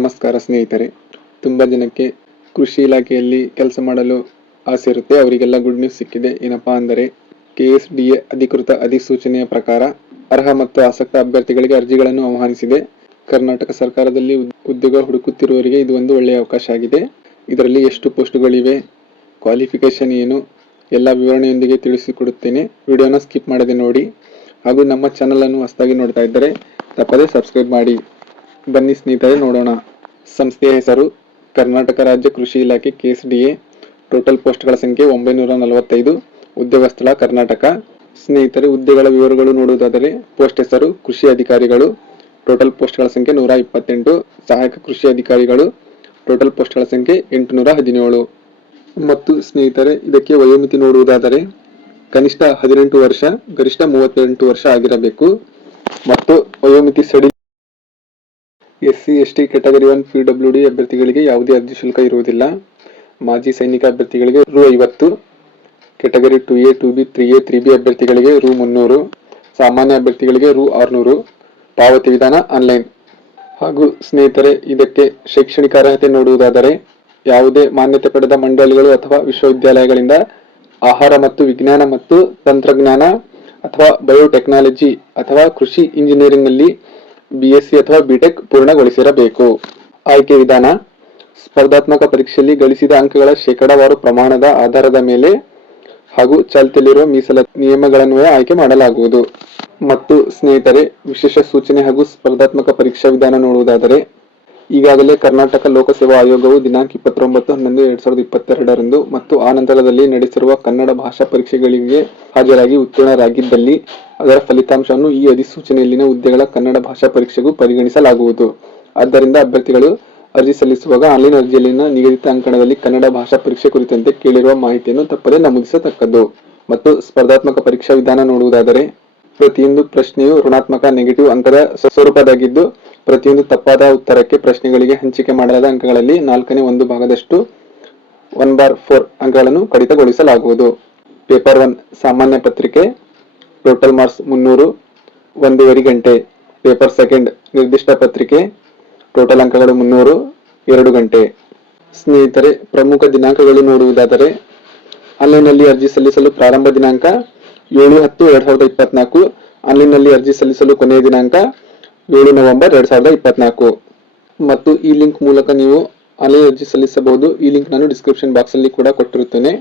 ನಮಸ್ಕಾರ ಸ್ನೇಹಿತರೆ. ತುಂಬ ಜನಕ್ಕೆ ಕೃಷಿ ಇಲಾಖೆಯಲ್ಲಿ ಕೆಲಸ ಮಾಡಲು ಆಸೆ ಇರುತ್ತೆ. ಅವರಿಗೆಲ್ಲ ಗುಡ್ ನ್ಯೂಸ್ ಸಿಕ್ಕಿದೆ. ಏನಪ್ಪಾ ಅಂದರೆ ಕೆ ಎಸ್ ಡಿ ಎ ಅಧಿಕೃತ ಅಧಿಸೂಚನೆಯ ಪ್ರಕಾರ ಅರ್ಹ ಮತ್ತು ಆಸಕ್ತ ಅಭ್ಯರ್ಥಿಗಳಿಗೆ ಅರ್ಜಿಗಳನ್ನು ಆಹ್ವಾನಿಸಿದೆ. ಕರ್ನಾಟಕ ಸರ್ಕಾರದಲ್ಲಿ ಉದ್- ಉದ್ಯೋಗ ಹುಡುಕುತ್ತಿರುವವರಿಗೆ ಇದು ಒಂದು ಒಳ್ಳೆಯ ಅವಕಾಶ ಆಗಿದೆ. ಇದರಲ್ಲಿ ಎಷ್ಟು ಪೋಸ್ಟ್ಗಳಿವೆ ಕ್ವಾಲಿಫಿಕೇಶನ್ ಏನು, ಎಲ್ಲ ವಿವರಣೆಯೊಂದಿಗೆ ತಿಳಿಸಿಕೊಡುತ್ತೇನೆ. ವಿಡಿಯೋನ ಸ್ಕಿಪ್ ಮಾಡದೆ ನೋಡಿ. ಹಾಗೂ ನಮ್ಮ ಚಾನೆಲ್ ಅನ್ನು ಹೊಸದಾಗಿ ನೋಡ್ತಾ ಇದ್ದರೆ ತಪ್ಪದೇ ಸಬ್ಸ್ಕ್ರೈಬ್ ಮಾಡಿ. ಬನ್ನಿ ಸ್ನೇಹಿತರೆ, ನೋಡೋಣ. ಸಂಸ್ಥೆಯ ಹೆಸರು ಕರ್ನಾಟಕ ರಾಜ್ಯ ಕೃಷಿ ಇಲಾಖೆ ಕೆಎಸ್ಡಿಎ. ಟೋಟಲ್ ಪೋಸ್ಟ್ಗಳ ಸಂಖ್ಯೆ ಒಂಬೈನೂರ ನಲವತ್ತೈದು ಉದ್ಯೋಗ ಸ್ಥಳ ಕರ್ನಾಟಕ. ಸ್ನೇಹಿತರೆ, ಹುದ್ದೆಗಳ ವಿವರಗಳು ನೋಡುವುದಾದರೆ ಪೋಸ್ಟ್ ಹೆಸರು ಕೃಷಿ ಅಧಿಕಾರಿಗಳು. ಟೋಟಲ್ ಪೋಸ್ಟ್ಗಳ ಸಂಖ್ಯೆ ನೂರ ಇಪ್ಪತ್ತೆಂಟು ಸಹಾಯಕ ಕೃಷಿ ಅಧಿಕಾರಿಗಳು. ಟೋಟಲ್ ಪೋಸ್ಟ್ಗಳ ಸಂಖ್ಯೆ ಎಂಟುನೂರ ಹದಿನೇಳು ಮತ್ತು ಸ್ನೇಹಿತರೆ, ಇದಕ್ಕೆ ವಯೋಮಿತಿ ನೋಡುವುದಾದರೆ ಕನಿಷ್ಠ ಹದಿನೆಂಟು ವರ್ಷ, ಗರಿಷ್ಠ ಮೂವತ್ತೆಂಟು ವರ್ಷ ಆಗಿರಬೇಕು. ಮತ್ತು ವಯೋಮಿತಿ ಸಡಿ S C S T category one P W D ಅಭ್ಯರ್ಥಿಗಳಿಗೆ ಯಾವುದೇ ಅರ್ಜಿ ಶುಲ್ಕ ಇರುವುದಿಲ್ಲ. ಮಾಜಿ ಸೈನಿಕ ಅಭ್ಯರ್ಥಿಗಳಿಗೆ ರು ಐವತ್ತು category two A two B three A three B ಅಭ್ಯರ್ಥಿಗಳಿಗೆ ರು ಮುನ್ನೂರು, ಸಾಮಾನ್ಯ ಅಭ್ಯರ್ಥಿಗಳಿಗೆ ರು ಆರುನೂರು. ಪಾವತಿ ವಿಧಾನ ಆನ್ಲೈನ್ ಹಾಗೂ ಸ್ನೇಹಿತರೆ, ಇದಕ್ಕೆ ಶೈಕ್ಷಣಿಕ ಅರ್ಹತೆ ನೋಡುವುದಾದರೆ ಯಾವುದೇ ಮಾನ್ಯತೆ ಪಡೆದ ಮಂಡಳಿಗಳು ಅಥವಾ ವಿಶ್ವವಿದ್ಯಾಲಯಗಳಿಂದ ಆಹಾರ ಮತ್ತು ವಿಜ್ಞಾನ ಮತ್ತು ತಂತ್ರಜ್ಞಾನ ಅಥವಾ ಬಯೋಟೆಕ್ನಾಲಜಿ ಅಥವಾ ಕೃಷಿ ಇಂಜಿನಿಯರಿಂಗ್ನಲ್ಲಿ ಬಿಎಸ್ಸಿ ಅಥವಾ ಬಿಟೆಕ್ ಪೂರ್ಣಗೊಳಿಸಿರಬೇಕು. ಆಯ್ಕೆ ವಿಧಾನ, ಸ್ಪರ್ಧಾತ್ಮಕ ಪರೀಕ್ಷೆಯಲ್ಲಿ ಗಳಿಸಿದ ಅಂಕಗಳ ಶೇಕಡಾವಾರು ಪ್ರಮಾಣದ ಆಧಾರದ ಮೇಲೆ ಹಾಗೂ ಚಾಲ್ತಿಯಲ್ಲಿರುವ ಮೀಸಲ ನಿಯಮಗಳನ್ವಯ ಆಯ್ಕೆ ಮಾಡಲಾಗುವುದು. ಮತ್ತು ಸ್ನೇಹಿತರೆ, ವಿಶೇಷ ಸೂಚನೆ ಹಾಗೂ ಸ್ಪರ್ಧಾತ್ಮಕ ಪರೀಕ್ಷಾ ವಿಧಾನ ನೋಡುವುದಾದರೆ ಈಗಾಗಲೇ ಕರ್ನಾಟಕ ಲೋಕಸೇವಾ ಆಯೋಗವು ದಿನಾಂಕ ಇಪ್ಪತ್ತೊಂಬತ್ತು, ಹನ್ನೊಂದು, ಎರಡ್ ಸಾವಿರದ ಇಪ್ಪತ್ತೆರಡರಂದು ಮತ್ತು ಆ ನಂತರದಲ್ಲಿ ನಡೆಸಿರುವ ಕನ್ನಡ ಭಾಷಾ ಪರೀಕ್ಷೆಗಳಿಗೆ ಹಾಜರಾಗಿ ಉತ್ತೀರ್ಣರಾಗಿದ್ದಲ್ಲಿ ಅದರ ಫಲಿತಾಂಶವನ್ನು ಈ ಅಧಿಸೂಚನೆಯಲ್ಲಿನ ಹುದ್ದೆಗಳ ಕನ್ನಡ ಭಾಷಾ ಪರೀಕ್ಷೆಗೂ ಪರಿಗಣಿಸಲಾಗುವುದು. ಆದ್ದರಿಂದ ಅಭ್ಯರ್ಥಿಗಳು ಅರ್ಜಿ ಸಲ್ಲಿಸುವಾಗ ಆನ್ಲೈನ್ ಅರ್ಜಿಯಲ್ಲಿನ ನಿಗದಿತ ಅಂಕಣದಲ್ಲಿ ಕನ್ನಡ ಭಾಷಾ ಪರೀಕ್ಷೆ ಕುರಿತಂತೆ ಕೇಳಿರುವ ಮಾಹಿತಿಯನ್ನು ತಪ್ಪದೇ ನಮೂದಿಸತಕ್ಕದ್ದು. ಮತ್ತು ಸ್ಪರ್ಧಾತ್ಮಕ ಪರೀಕ್ಷಾ ವಿಧಾನ ನೋಡುವುದಾದರೆ ಪ್ರತಿಯೊಂದು ಪ್ರಶ್ನೆಯು ಋಣಾತ್ಮಕ, ನೆಗೆಟಿವ್ ಅಂಕದ ಸ್ವರೂಪದಾಗಿದ್ದು ಪ್ರತಿಯೊಂದು ತಪ್ಪಾದ ಉತ್ತರಕ್ಕೆ ಪ್ರಶ್ನೆಗಳಿಗೆ ಹಂಚಿಕೆ ಮಾಡಲಾದ ಅಂಕಗಳಲ್ಲಿ ನಾಲ್ಕನೇ ಒಂದು ಭಾಗದಷ್ಟು ಒನ್ ಬಾರ್ ಫೋರ್ ಅಂಕಗಳನ್ನು ಕಡಿತಗೊಳಿಸಲಾಗುವುದು. ಪೇಪರ್ ಒನ್ ಸಾಮಾನ್ಯ ಪತ್ರಿಕೆ ಟೋಟಲ್ ಮಾರ್ಕ್ಸ್ ಮುನ್ನೂರು, ಒಂದೂವರೆ ಗಂಟೆ. ಪೇಪರ್ ಸೆಕೆಂಡ್ ನಿರ್ದಿಷ್ಟ ಪತ್ರಿಕೆ ಟೋಟಲ್ ಅಂಕಗಳು ಮುನ್ನೂರು, ಎರಡು ಗಂಟೆ. ಸ್ನೇಹಿತರೆ, ಪ್ರಮುಖ ದಿನಾಂಕಗಳು ನೋಡುವುದಾದರೆ ಆನ್ಲೈನ್ನಲ್ಲಿ ಅರ್ಜಿ ಸಲ್ಲಿಸಲು ಪ್ರಾರಂಭ ದಿನಾಂಕ ಏಳು ಹತ್ತು ಎರಡು ಸಾವಿರದ ಇಪ್ಪತ್ನಾಲ್ಕು ಆನ್ಲೈನ್ನಲ್ಲಿ ಅರ್ಜಿ ಸಲ್ಲಿಸಲು ಕೊನೆಯ ದಿನಾಂಕ ಏಳು ನವೆಂಬರ್ ಎರಡ್ ಸಾವಿರದ ಇಪ್ಪತ್ನಾಲ್ಕು. ಮತ್ತು ಈ ಲಿಂಕ್ ಮೂಲಕ ನೀವು ಆನ್ಲೈನ್ ಅರ್ಜಿ ಸಲ್ಲಿಸಬಹುದು. ಈ ಲಿಂಕ್ ನಾನು ಡಿಸ್ಕ್ರಿಪ್ಷನ್ ಬಾಕ್ಸ್ ಅಲ್ಲಿ ಕೂಡ ಕೊಟ್ಟಿರುತ್ತೇನೆ.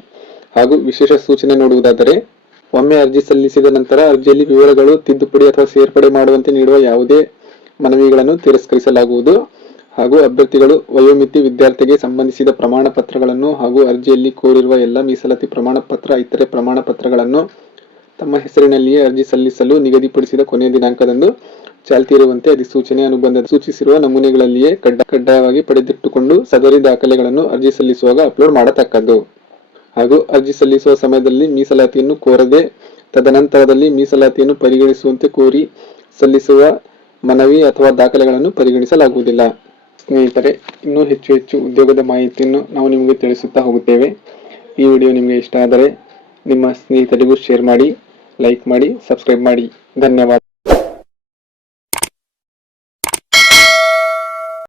ಹಾಗೂ ವಿಶೇಷ ಸೂಚನೆ ನೋಡುವುದಾದರೆ, ಒಮ್ಮೆ ಅರ್ಜಿ ಸಲ್ಲಿಸಿದ ನಂತರ ಅರ್ಜಿಯಲ್ಲಿ ವಿವರಗಳು, ತಿದ್ದುಪಡಿ ಅಥವಾ ಸೇರ್ಪಡೆ ಮಾಡುವಂತೆ ನೀಡುವ ಯಾವುದೇ ಮನವಿಗಳನ್ನು ತಿರಸ್ಕರಿಸಲಾಗುವುದು. ಹಾಗೂ ಅಭ್ಯರ್ಥಿಗಳು, ವಯೋಮಿತಿ ವಿದ್ಯಾರ್ಥಿಗೆ ಸಂಬಂಧಿಸಿದ ಪ್ರಮಾಣ ಪತ್ರಗಳನ್ನು ಹಾಗೂ ಅರ್ಜಿಯಲ್ಲಿ ಕೋರಿರುವ ಎಲ್ಲ ಮೀಸಲಾತಿ ಪ್ರಮಾಣ ಪತ್ರ ಇತರೆ ಪ್ರಮಾಣ ಪತ್ರಗಳನ್ನು ತಮ್ಮ ಹೆಸರಿನಲ್ಲಿಯೇ ಅರ್ಜಿ ಸಲ್ಲಿಸಲು ನಿಗದಿಪಡಿಸಿದ ಕೊನೆಯ ದಿನಾಂಕದಂದು ಚಾಲ್ತಿ ಇರುವಂತೆ ಅಧಿಸೂಚನೆ ಅನುಬಂಧ ಸೂಚಿಸಿರುವ ನಮೂನೆಗಳಲ್ಲಿಯೇ ಕಡ್ಡ ಕಡ್ಡಾಯವಾಗಿ ಪಡೆದಿಟ್ಟುಕೊಂಡು ಸದರಿ ದಾಖಲೆಗಳನ್ನು ಅರ್ಜಿ ಸಲ್ಲಿಸುವಾಗ ಅಪ್ಲೋಡ್ ಮಾಡತಕ್ಕದ್ದು. ಹಾಗೂ ಅರ್ಜಿ ಸಲ್ಲಿಸುವ ಸಮಯದಲ್ಲಿ ಮೀಸಲಾತಿಯನ್ನು ಕೋರದೆ, ತದನಂತರದಲ್ಲಿ ಮೀಸಲಾತಿಯನ್ನು ಪರಿಗಣಿಸುವಂತೆ ಕೋರಿ ಸಲ್ಲಿಸುವ ಮನವಿ ಅಥವಾ ದಾಖಲೆಗಳನ್ನು ಪರಿಗಣಿಸಲಾಗುವುದಿಲ್ಲ. ಸ್ನೇಹಿತರೆ, ಇನ್ನೂ ಹೆಚ್ಚು ಹೆಚ್ಚು ಉದ್ಯೋಗದ ಮಾಹಿತಿಯನ್ನು ನಾವು ನಿಮಗೆ ತಿಳಿಸುತ್ತಾ ಹೋಗುತ್ತೇವೆ. ಈ ವಿಡಿಯೋ ನಿಮಗೆ ಇಷ್ಟ ಆದರೆ ನಿಮ್ಮ ಸ್ನೇಹಿತರಿಗೂ ಶೇರ್ ಮಾಡಿ. ಲೈಕ್ ಮಾಡಿ ಸಬ್ಸ್ಕ್ರೈಬ್ ಮಾಡಿ. ಧನ್ಯವಾದ.